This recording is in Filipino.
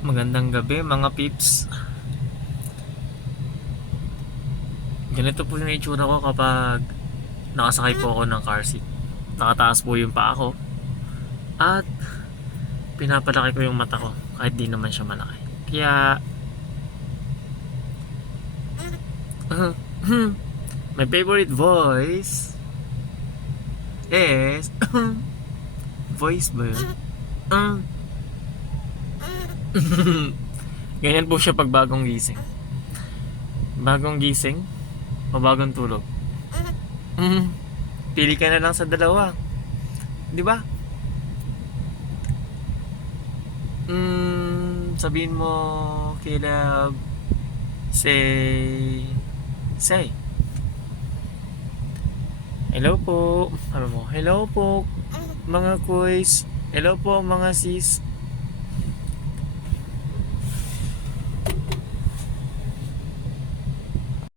Magandang gabi mga pips. Ganito po yung itsura ko kapag nakasakay po ako ng car seat. Nakataas po yung paa ko at pinapalaki ko yung mata ko kahit di naman siya malaki. Kaya my favorite voice is voice ba yun? Ganyan po siya pag bagong gising. Bagong gising o bagong tulog. Pili ka na lang sa dalawa. Di ba? Sabihin mo, Caleb, say, hello po. Ano mo? Hello po, mga kuys. Hello po, mga sis.